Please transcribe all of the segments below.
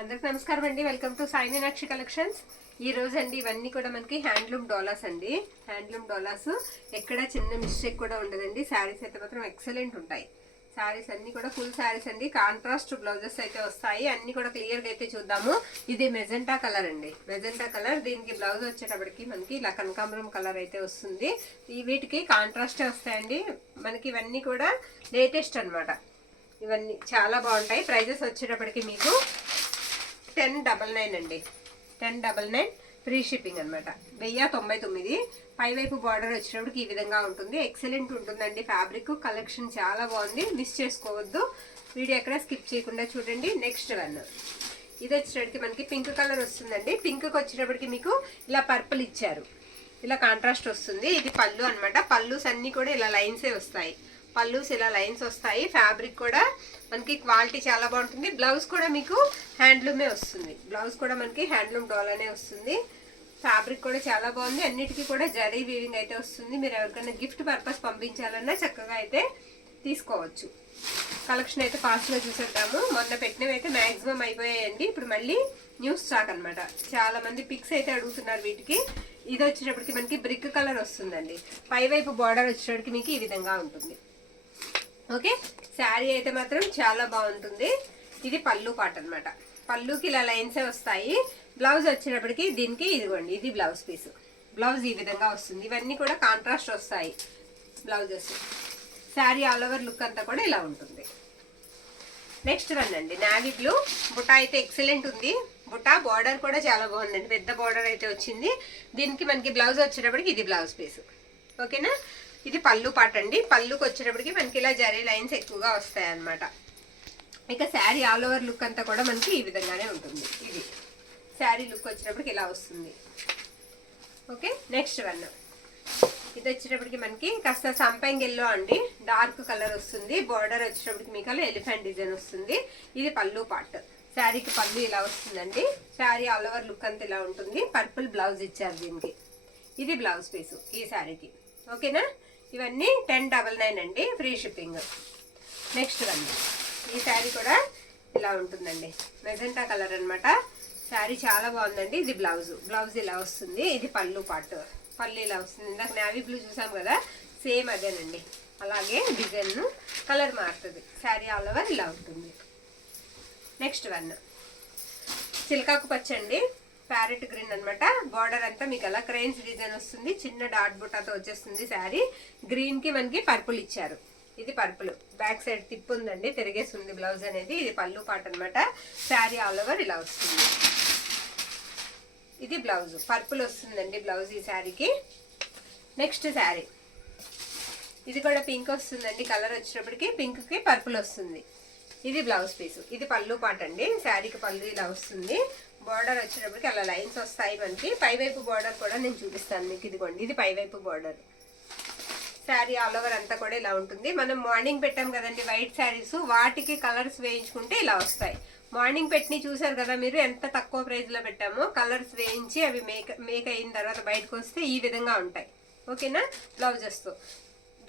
అందరికి నమస్కారం అండి. Welcome to Sai Meenakshi collections. ఈ రోజు అండి ఇవన్నీ కూడా మనకి హ్యాండ్లూమ్ డోలాస్ అండి. హ్యాండ్లూమ్ డోలాస్ ఎక్కడ చిన్న మిస్టేక్ కూడా ఉండదండి. శారీస్ అయితే మాత్రం ఎక్సలెంట్ ఉంటాయి. శారీస్ అన్ని కూడా ఫుల్ శారీస్ అండి. కాంట్రాస్ట్ బ్లౌజెస్ అయితే వస్తాయి. అన్ని కూడా క్లియర్ గా అయితే చూద్దాము. ఇది మెజెంటా కలర్ అండి. మెజెంటా కలర్, దీనికి బ్లౌజ్ వచ్చేటప్పటికి మనకి ఇలా కనకాంబరం కలర్ అయితే వస్తుంది. వీటికి కాంట్రాస్టే వస్తాయండి. మనకి ఇవన్నీ కూడా లేటెస్ట్ అనమాట. ఇవన్నీ చాలా బాగుంటాయి. ప్రైజెస్ వచ్చేటప్పటికి మీకు 1099 అండి. 1099 ఫ్రీ షిప్పింగ్ అనమాట. 1099. పైవైపు బార్డర్ వచ్చేటప్పటికి ఈ విధంగా ఉంటుంది. ఎక్సలెంట్ ఉంటుందండి. ఫ్యాబ్రిక్ కలెక్షన్ చాలా బాగుంది. మిస్ చేసుకోవద్దు. వీడియో ఎక్కడ స్కిప్ చేయకుండా చూడండి. నెక్స్ట్ వన్ ఇది వచ్చేటప్పటికి మనకి పింక్ కలర్ వస్తుందండి. పింక్కి వచ్చేటప్పటికి మీకు ఇలా పర్పుల్ ఇచ్చారు. ఇలా కాంట్రాస్ట్ వస్తుంది. ఇది పళ్ళు అనమాట. పళ్ళుస్ అన్నీ కూడా ఇలా లైన్సే వస్తాయి. పళ్ళుస్ ఇలా లైన్స్ వస్తాయి. ఫ్యాబ్రిక్ కూడా మనకి క్వాలిటీ చాలా బాగుంటుంది. బ్లౌజ్ కూడా మీకు హ్యాండ్లూమే వస్తుంది. బ్లౌజ్ కూడా మనకి హ్యాండ్లూమ్ డోలానే వస్తుంది. ఫ్యాబ్రిక్ కూడా చాలా బాగుంది. అన్నిటికీ కూడా జరీ వీవింగ్ అయితే వస్తుంది. మీరు ఎవరికైనా గిఫ్ట్ పర్పస్ పంపించాలన్నా చక్కగా అయితే తీసుకోవచ్చు. కలెక్షన్ అయితే ఫాస్ట్గా చూసేద్దాము. మొన్న పెట్టినవి అయితే మ్యాక్సిమం అయిపోయాయండి. ఇప్పుడు మళ్ళీ న్యూ స్టాక్ అనమాట. చాలా మంది పిక్స్ అయితే అడుగుతున్నారు వీటికి. ఇది వచ్చేటప్పటికి మనకి బ్రిక్ కలర్ వస్తుందండి. పైవైపు బార్డర్ వచ్చేటప్పటికి మీకు ఈ విధంగా ఉంటుంది. ఓకే, శారీ అయితే మాత్రం చాలా బాగుంటుంది. ఇది పళ్ళు పార్ట్ అనమాట. పళ్ళుకి ఇలా లైన్సే వస్తాయి. బ్లౌజ్ వచ్చినప్పటికి దీనికి ఇదిగోండి, ఇది బ్లౌజ్ పీస్. బ్లౌజ్ ఈ విధంగా వస్తుంది. ఇవన్నీ కూడా కాంట్రాస్ట్ వస్తాయి blouses. Sari all over look అంతా కూడా ఇలా ఉంటుంది. నెక్స్ట్ వన్ అండి, నావీ బ్లూ. బుటా అయితే ఎక్సలెంట్ ఉంది. బుటా బార్డర్ కూడా చాలా బాగుందండి. పెద్ద బార్డర్ అయితే వచ్చింది. దీనికి మనకి బ్లౌజ్ వచ్చేటప్పటికి ఇది బ్లౌజ్ పీస్. ఓకేనా, ఇది పళ్ళు పార్ట్ అండి. పళ్ళుకి వచ్చేటప్పటికి మనకి ఇలా జరీ లైన్స్ ఎక్కువగా వస్తాయి అన్నమాట. ఇక శారీ ఆల్ ఓవర్ లుక్ అంతా కూడా మనకి ఈ విధంగానే ఉంటుంది. ఇది శారీ లుక్ వచ్చేటప్పటికి ఇలా వస్తుంది. ఓకే, నెక్స్ట్ వన్ ఇది వచ్చేటప్పటికి మనకి కాస్త సంపంగి ఎల్లో అండి. డార్క్ కలర్ వస్తుంది. బార్డర్ వచ్చేటప్పటికి మీకు అలా ఎలిఫెంట్ డిజైన్ వస్తుంది. ఇది పళ్ళు పార్ట్. శారీకి పళ్ళు ఇలా వస్తుందండి. శారీ ఆల్ ఓవర్ లుక్ అంతా ఇలా ఉంటుంది. పర్పుల్ బ్లౌజ్ ఇచ్చారు దీనికి. ఇది బ్లౌజ్ పీసు ఈ శారీకి. ఓకేనా, ఇవన్నీ 1099 అండి, ఫ్రీ షిప్పింగ్. నెక్స్ట్ వన్ ఈ శారీ కూడా ఇలా ఉంటుందండి. మెజెంటా కలర్ అనమాట. శారీ చాలా బాగుందండి. ఇది బ్లౌజ్. బ్లౌజ్ ఇలా వస్తుంది. ఇది పళ్ళు పార్ట్. పళ్ళు ఇలా వస్తుంది. ఇందాక నావీ బ్లూ చూసాం కదా, సేమ్ అదేనండి. అలాగే డిజైన్ కలర్ మారుతుంది. శారీ ఆల్ ఓవర్ ఇలా ఉంటుంది. నెక్స్ట్ వన్ చిల్కాకు పచ్చండి. ప్యారెట్ గ్రీన్ అనమాట. బార్డర్ అంతా మీకు అలా క్రెయిన్స్ డిజైన్ వస్తుంది. చిన్న డాట్ బుట్టాతో వచ్చేస్తుంది శారీ. గ్రీన్ కి మనకి పర్పుల్ ఇచ్చారు. ఇది పర్పుల్. బ్యాక్ సైడ్ తిప్పు ఉందండి, తిరిగేస్తుంది బ్లౌజ్ అనేది. ఇది పళ్ళు పార్ట్ అనమాట. శారీ ఆల్ ఓవర్ ఇలా వస్తుంది. ఇది బ్లౌజ్. పర్పుల్ వస్తుందండి బ్లౌజ్ ఈ శారీకి. నెక్స్ట్ శారీ ఇది కూడా పింక్ వస్తుందండి. కలర్ వచ్చేటప్పటికి పింక్ కి పర్పుల్ వస్తుంది. ఇది బ్లౌజ్ పీస్. ఇది పళ్ళు పార్ట్ అండి. శారీకి పళ్ళు ఇలా వస్తుంది. బార్డర్ వచ్చేటప్పటికి అలా లైన్స్ వస్తాయి మనకి. పైవైపు బార్డర్ కూడా నేను చూపిస్తాను మీకు. ఇదిగోండి, ఇది పైవైపు బార్డర్. శారీ ఆల్ ఓవర్ అంతా కూడా ఇలా ఉంటుంది. మనం మార్నింగ్ పెట్టాం కదండి వైట్ శారీస్, వాటికి కలర్స్ వేయించుకుంటే ఇలా వస్తాయి. మార్నింగ్ పెట్టి చూసారు కదా మీరు, ఎంత తక్కువ ప్రైస్ లో పెట్టామో. కలర్స్ వేయించి అవి మేక్ అయిన తర్వాత బయటకు వస్తే ఈ విధంగా ఉంటాయి. ఓకేనా, బ్లౌజెస్తో.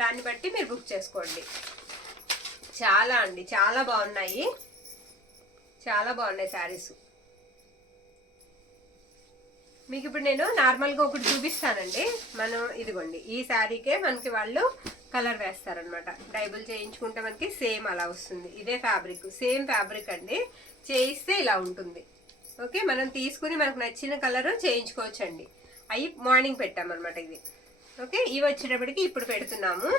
దాన్ని బట్టి మీరు బుక్ చేసుకోండి. చాలా అండి, చాలా బాగున్నాయి. చాలా బాగున్నాయి శారీస్. మీకు ఇప్పుడు నేను నార్మల్గా ఒకటి చూపిస్తానండి. మనం ఇదిగోండి, ఈ శారీకే మనకి వాళ్ళు కలర్ వేస్తారనమాట. డైబుల్ చేయించుకుంటే మనకి సేమ్ అలా వస్తుంది. ఇదే ఫ్యాబ్రిక్, సేమ్ ఫ్యాబ్రిక్ అండి. చేయిస్తే ఇలా ఉంటుంది. ఓకే, మనం తీసుకుని మనకు నచ్చిన కలర్ చేయించుకోవచ్చు అండి. అవి మార్నింగ్ పెట్టామన్నమాట ఇది. ఓకే, ఇవి వచ్చేటప్పటికి ఇప్పుడు పెడుతున్నాము.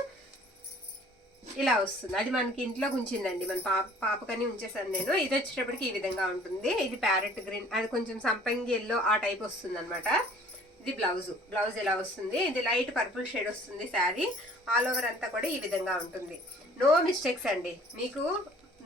ఇలా వస్తుంది. అది మనకి ఇంట్లోకి ఉంచిందండి. మన పాపకని ఉంచేసాను నేను. ఇది వచ్చేటప్పటికి ఈ విధంగా ఉంటుంది. ఇది ప్యారెట్ గ్రీన్, అది కొంచెం సంపంగి ఎల్లో ఆ టైప్ వస్తుంది అనమాట. ఇది బ్లౌజ్. బ్లౌజ్ ఇలా వస్తుంది. ఇది లైట్ పర్పుల్ షేడ్ వస్తుంది శారీ. ఆల్ ఓవర్ అంతా కూడా ఈ విధంగా ఉంటుంది. నో మిస్టేక్స్ అండి, మీకు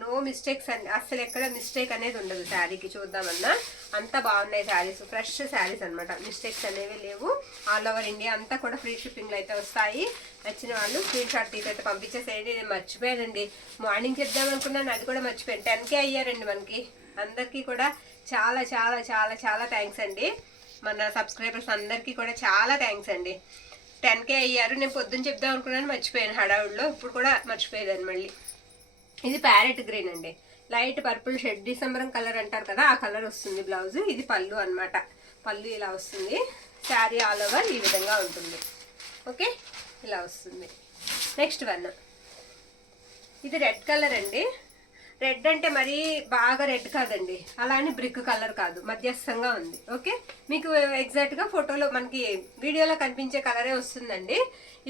నో మిస్టేక్స్ అండి. అసలు ఎక్కడ మిస్టేక్ అనేది ఉండదు శారీకి. చూద్దామన్నా అంతా బాగున్నాయి శారీస్. ఫ్రెష్ శారీస్ అనమాట. మిస్టేక్స్ అనేవి లేవు. ఆల్ ఓవర్ ఇండియా అంతా కూడా ఫ్రీ షిప్పింగ్లో అయితే వస్తాయి. నచ్చిన వాళ్ళు స్క్రీన్ షాట్ తీసి పంపించేసేయండి. నేను మర్చిపోయానండి, మార్నింగ్ చెప్దాం అనుకున్నాను, అది కూడా మర్చిపోయాను. 10K అయ్యారండి మనకి. అందరికీ కూడా చాలా చాలా చాలా చాలా థ్యాంక్స్ అండి. మన సబ్స్క్రైబర్స్ అందరికీ కూడా చాలా థ్యాంక్స్ అండి. 10K అయ్యారు. నేను పొద్దున్న చెప్దాం అనుకున్నాను, మర్చిపోయాను హడావుడిలో. ఇప్పుడు కూడా మర్చిపోయేదాన్ని మళ్ళీ. ఇది ప్యారెట్ గ్రీన్ అండి. లైట్ పర్పుల్ షేడ్ డిసెంబరం కలర్ అంటారు కదా, ఆ కలర్ వస్తుంది బ్లౌజ్. ఇది పళ్ళు అన్నమాట. పళ్ళు ఇలా వస్తుంది. శారీ ఆల్ ఓవర్ ఈ విధంగా ఉంటుంది. ఓకే, ఇలా వస్తుంది. నెక్స్ట్ వన్, ఇది రెడ్ కలర్ అండి. రెడ్ అంటే మరీ బాగా రెడ్ కాదండి, అలా అని బ్రిక్ కలర్ కాదు, మధ్యస్థంగా ఉంది. ఓకే, మీకు ఎగ్జాక్ట్గా ఫోటోలో మనకి వీడియోలో కనిపించే కలరే వస్తుందండి.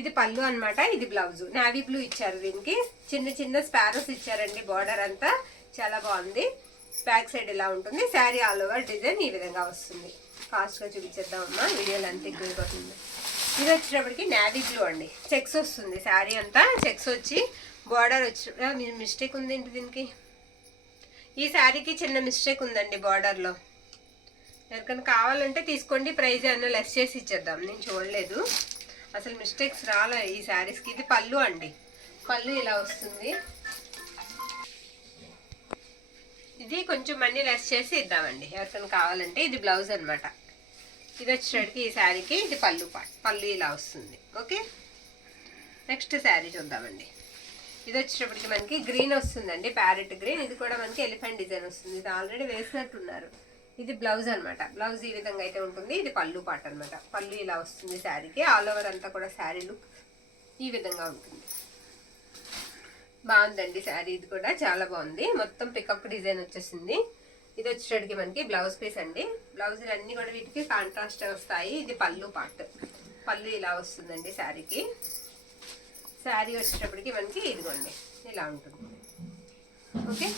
ఇది పళ్ళు అన్నమాట. ఇది బ్లౌజ్ నావీ బ్లూ ఇచ్చారు. దీనికి చిన్న చిన్న స్పారోస్ ఇచ్చారండి. బార్డర్ అంతా చాలా బాగుంది. బ్యాక్ సైడ్ ఇలా ఉంటుంది. శారీ ఆల్ ఓవర్ డిజైన్ ఈ విధంగా వస్తుంది. ఫాస్ట్గా చూపించేద్దామమ్మా, వీడియోలో అంతా ఎక్కువైపోతుంది. ఇది వచ్చేటప్పటికి నావీ బ్లూ అండి. చెక్స్ వస్తుంది. శారీ అంతా చెక్స్ వచ్చి బార్డర్ వచ్చి మిస్టేక్ ఉంది ఏంటి దీనికి, ఈ శారీకి చిన్న మిస్టేక్ ఉందండి బార్డర్లో. ఎవరికైనా కావాలంటే తీసుకోండి, ప్రైజ్ అన్న లెస్ చేసి ఇచ్చేద్దాం. నేను చూడలేదు, అసలు మిస్టేక్స్ రాలే ఈ శారీస్కి. ఇది పళ్ళు అండి. పళ్ళు ఇలా వస్తుంది. ఇది కొంచెం మనీ లెస్ చేసి ఇద్దామండి ఎవరికైనా కావాలంటే. ఇది బ్లౌజ్ అనమాట. ఇది వచ్చేటికి ఈ శారీకి ఇది పళ్ళు పార్ట్. పళ్ళు ఇలా వస్తుంది. ఓకే, నెక్స్ట్ శారీ చూద్దామండి. ఇది వచ్చేటప్పటికి మనకి గ్రీన్ వస్తుందండి, ప్యారెట్ గ్రీన్. ఇది కూడా మనకి ఎలిఫెంట్ డిజైన్ వస్తుంది. ఇది ఆల్రెడీ వేసినట్టున్నారు. ఇది బ్లౌజ్ అనమాట. బ్లౌజ్ ఈ విధంగా అయితే ఉంటుంది. ఇది పళ్ళు పార్ట్ అనమాట. పళ్ళు ఇలా వస్తుంది శారీకి. ఆల్ ఓవర్ అంతా కూడా శారీ లుక్ ఈ విధంగా ఉంటుంది. బాగుందండి శారీ. ఇది కూడా చాలా బాగుంది. మొత్తం పికప్ డిజైన్ వచ్చేసింది. ఇది వచ్చేటికి మనకి బ్లౌజ్ పీస్ అండి. బ్లౌజులు అన్ని కూడా వీటికి కాంట్రాస్ట్ వస్తాయి. ఇది పళ్ళు పార్ట్. పళ్ళు ఇలా వస్తుందండి శారీకి. శారీ వచ్చేటప్పటికి మనకి ఇదిగోండి ఇలా ఉంటుంది. ఓకే,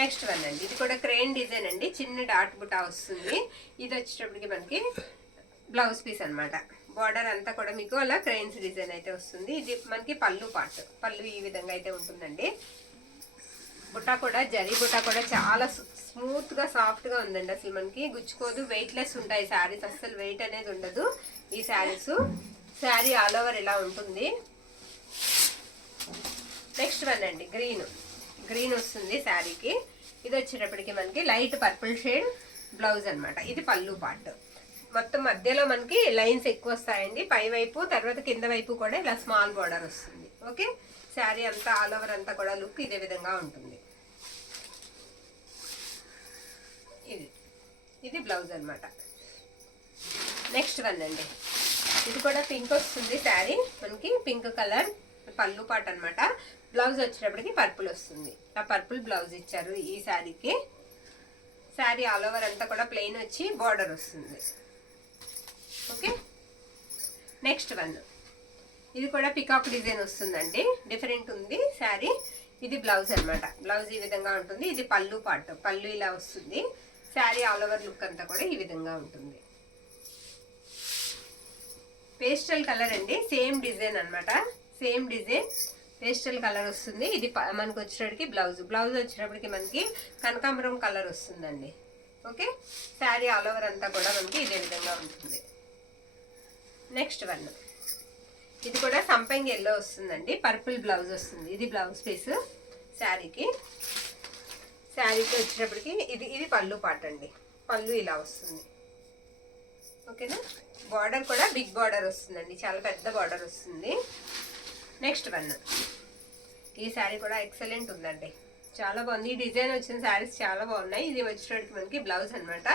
నెక్స్ట్ వన్ అండి. ఇది కూడా క్రెయిన్ డిజైన్ అండి. చిన్న డాట్ బుటా వస్తుంది. ఇది వచ్చేటప్పటికి మనకి బ్లౌజ్ పీస్ అనమాట. బార్డర్ అంతా కూడా మీకు అలా క్రెయిన్స్ డిజైన్ అయితే వస్తుంది. ఇది మనకి పళ్ళు పార్ట్. పళ్ళు ఈ విధంగా అయితే ఉంటుందండి. బుట్ట కూడా జరీ బుట్ట కూడా చాలా స్మూత్గా సాఫ్ట్గా ఉందండి. అసలు మనకి గుచ్చుకోదు. వెయిట్లెస్ ఉంటాయి శారీస్, అసలు వెయిట్ అనేది ఉండదు ఈ శారీస్. శారీ ఆల్ ఓవర్ ఇలా ఉంటుంది. నెక్స్ట్ వన్ అండి, గ్రీన్. గ్రీన్ వస్తుంది శారీకి. ఇది వచ్చేటప్పటికి మనకి లైట్ పర్పుల్ షేడ్ బ్లౌజ్ అనమాట. ఇది పళ్ళు పార్ట్. మొత్తం మధ్యలో మనకి లైన్స్ ఎక్కువ వస్తాయండి, పై వైపు తర్వాత కింద వైపు కూడా ఇలా స్మాల్ బార్డర్ వస్తుంది. ఓకే, శారీ అంతా ఆల్ ఓవర్ అంతా కూడా లుక్ ఇదే విధంగా ఉంటుంది. ఇది బ్లౌజ్ అనమాట. నెక్స్ట్ వన్ అండి. ఇది కూడా పింక్ వస్తుంది శారీ మనకి. పింక్ కలర్ పళ్ళు పార్ట్ అనమాట. బ్లౌజ్ వచ్చేటప్పటికి పర్పుల్ వస్తుంది. ఆ పర్పుల్ బ్లౌజ్ ఇచ్చారు ఈ శారీకి. శారీ ఆల్ ఓవర్ అంతా కూడా ప్లెయిన్ వచ్చి బార్డర్ వస్తుంది. Okay, next one. ఇది కూడా పికాక్ డిజైన్ వస్తుందండి. డిఫరెంట్ ఉంది శారీ. ఇది బ్లౌజ్ అనమాట. బ్లౌజ్ ఈ విధంగా ఉంటుంది. ఇది పళ్ళు పార్ట్. పళ్ళు ఇలా వస్తుంది. శారీ ఆల్ ఓవర్ లుక్ అంతా కూడా ఈ విధంగా ఉంటుంది. పేస్టల్ కలర్ అండి. సేమ్ డిజైన్ అనమాట. సేమ్ డిజైన్ పేస్టల్ కలర్ వస్తుంది. ఇది మనకు వచ్చేటప్పటికి బ్లౌజ్. బ్లౌజ్ వచ్చేటప్పటికి మనకి కనకాంబరం కలర్ వస్తుందండి. ఓకే, శారీ ఆల్ ఓవర్ అంతా కూడా మనకి ఇదే విధంగా ఉంటుంది. Next one. ఇది కూడా సంపంగి ఎల్లో వస్తుందండి. పర్పుల్ బ్లౌజ్ వస్తుంది. ఇది బ్లౌజ్ పీస్ శారీకి. శారీకి వచ్చేటప్పటికి ఇది పళ్ళు పార్ట్ అండి. పళ్ళు ఇలా వస్తుంది. ఓకేనా, బార్డర్ కూడా బిగ్ బార్డర్ వస్తుందండి. చాలా పెద్ద బార్డర్ వస్తుంది. Next one. ఈ శారీ కూడా ఎక్సలెంట్ ఉందండి. చాలా బాగుంది. ఈ డిజైన్ వచ్చిన శారీస్ చాలా బాగున్నాయి. ఇది వచ్చేటప్పటికి మనకి బ్లౌజ్ అనమాట.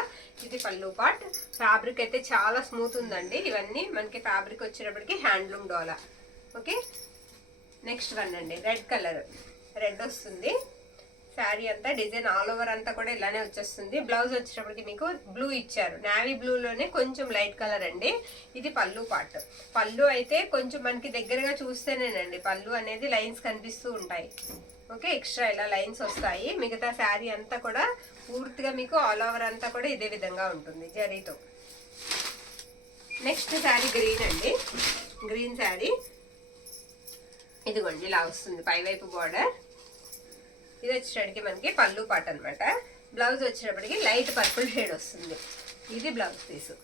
ఇది పళ్ళు పార్ట్. ఫ్యాబ్రిక్ అయితే చాలా స్మూత్ ఉందండి. ఇవన్నీ మనకి ఫ్యాబ్రిక్ వచ్చేటప్పటికి హ్యాండ్లూమ్ డోలా. ఓకే, నెక్స్ట్ వన్ అండి. Red colour. రెడ్ వస్తుంది శారీ అంతా. డిజైన్ ఆల్ ఓవర్ అంతా కూడా ఇలానే వచ్చేస్తుంది. బ్లౌజ్ వచ్చేటప్పటికి మీకు బ్లూ ఇచ్చారు. నావీ బ్లూలోనే కొంచెం లైట్ కలర్ అండి. ఇది పళ్ళు పార్ట్. పళ్ళు అయితే కొంచెం మనకి దగ్గరగా చూస్తేనేనండి పళ్ళు అనేది లైన్స్ కనిపిస్తూ ఉంటాయి. ఓకే, ఎక్స్ట్రా ఇలా లైన్స్ వస్తాయి. మిగతా శారీ అంతా కూడా పూర్తిగా మీకు ఆల్ ఓవర్ అంతా కూడా ఇదే విధంగా ఉంటుంది జరీతో. నెక్స్ట్ శారీ గ్రీన్ అండి. గ్రీన్ శారీ ఇదిగోండి ఇలా వస్తుంది. పైవైపు బార్డర్. ఇది వచ్చేటప్పటికి మనకి పళ్ళు పార్ట్ అనమాట. బ్లౌజ్ వచ్చేటప్పటికి లైట్ పర్పుల్ షేడ్ వస్తుంది. ఇది బ్లౌజ్ పీసు.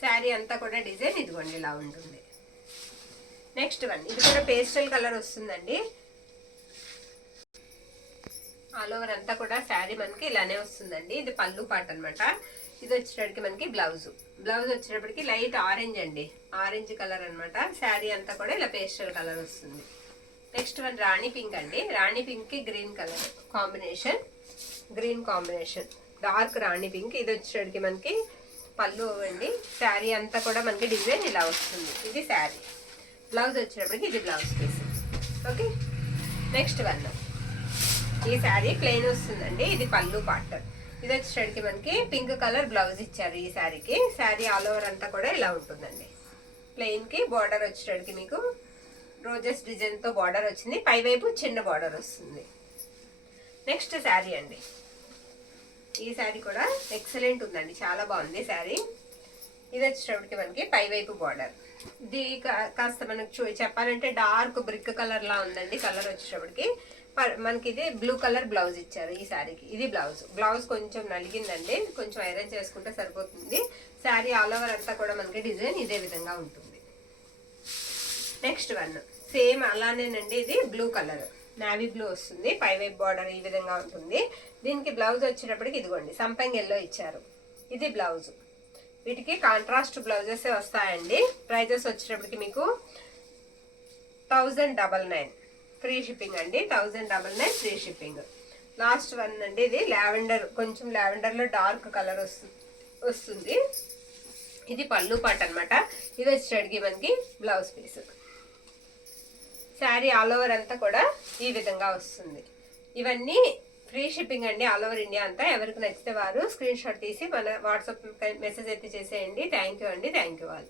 శారీ అంతా కూడా డిజైన్ ఇదిగోండి ఇలా ఉంటుంది. Next one. ఇది కూడా పేస్టల్ కలర్ వస్తుందండి. ఆల్ ఓవర్ అంతా కూడా శారీ మనకి ఇలానే వస్తుందండి. ఇది పళ్ళు పార్ట్ అనమాట. ఇది వచ్చేటప్పటికి మనకి బ్లౌజ్. బ్లౌజ్ వచ్చేటప్పటికి లైట్ ఆరెంజ్ అండి. ఆరెంజ్ కలర్ అనమాట. శారీ అంతా కూడా ఇలా పేస్టల్ కలర్ వస్తుంది. నెక్స్ట్ వన్ రాణి పింక్ అండి. రాణి పింక్ కి green colour combination, green combination, dark rani pink. ఇది వచ్చేటికి మనకి పళ్ళు అండి. శారీ అంతా కూడా మనకి డిజైన్ ఇలా వస్తుంది. ఇది శారీ. బ్లౌజ్ వచ్చేటప్పటికి ఇది blouse piece. Okay, next one ఈ శారీ ప్లెయిన్ వస్తుందండి. ఇది పళ్ళు పార్ట్. ఇది వచ్చేటికి మనకి పింక్ కలర్ బ్లౌజ్ ఇచ్చారు ఈ శారీకి. శారీ ఆల్ ఓవర్ అంతా కూడా ఇలా ఉంటుందండి. ప్లెయిన్ కి బార్డర్ వచ్చేటికి మీకు రోజెస్ డిజైన్ తో బార్డర్ వచ్చింది. పై వైపు చిన్న బార్డర్ వస్తుంది. నెక్స్ట్ శారీ అండి. ఈ శారీ కూడా ఎక్సలెంట్ ఉందండి, చాలా బాగుంది శారీ. ఇది వచ్చేటప్పటికి మనకి పై వైపు బార్డర్. ఇది కాస్త మనకు చెప్పాలంటే డార్క్ బ్రిక్ కలర్ లా ఉందండి. కలర్ వచ్చేటప్పటికి మనకి ఇది బ్లూ కలర్ బ్లౌజ్ ఇచ్చారు ఈ శారీకి. ఇది బ్లౌజ్. బ్లౌజ్ కొంచెం నలిగిందండి, కొంచెం ఐరన్ చేసుకుంటే సరిపోతుంది. శారీ ఆల్ ఓవర్ అంతా కూడా మనకి డిజైన్ ఇదే విధంగా ఉంటుంది. నెక్స్ట్ వన్ సేమ్ అలానేనండి. ఇది బ్లూ కలర్, నావీ బ్లూ వస్తుంది. పై వైపు బార్డర్ ఈ విధంగా ఉంటుంది. దీనికి బ్లౌజ్ వచ్చేటప్పటికి ఇదిగోండి సంపంగి ఎల్లో ఇచ్చారు. ఇది బ్లౌజ్. వీటికి కాంట్రాస్ట్ బ్లౌజెస్ వస్తాయండి. ప్రైజెస్ వచ్చేటప్పటికి మీకు 1099 ఫ్రీ షిప్పింగ్ అండి. 1099 ఫ్రీ షిప్పింగ్. లాస్ట్ వన్ అండి. ఇది లావెండర్, కొంచెం లావెండర్లో డార్క్ కలర్ వస్తుంది. ఇది పళ్ళు పాట అనమాట. ఇది వచ్చేటికి మనకి blouse piece. Sari all over అంతా కూడా ఈ విధంగా వస్తుంది. ఇవన్నీ ఫ్రీ షిప్పింగ్ అండి ఆల్ ఓవర్ ఇండియా అంతా. ఎవరికి నచ్చితే వారు స్క్రీన్ షాట్ తీసి మన వాట్సాప్ మెసేజ్ అయితే చేసేయండి. థ్యాంక్ యూ అండి. Thank you all.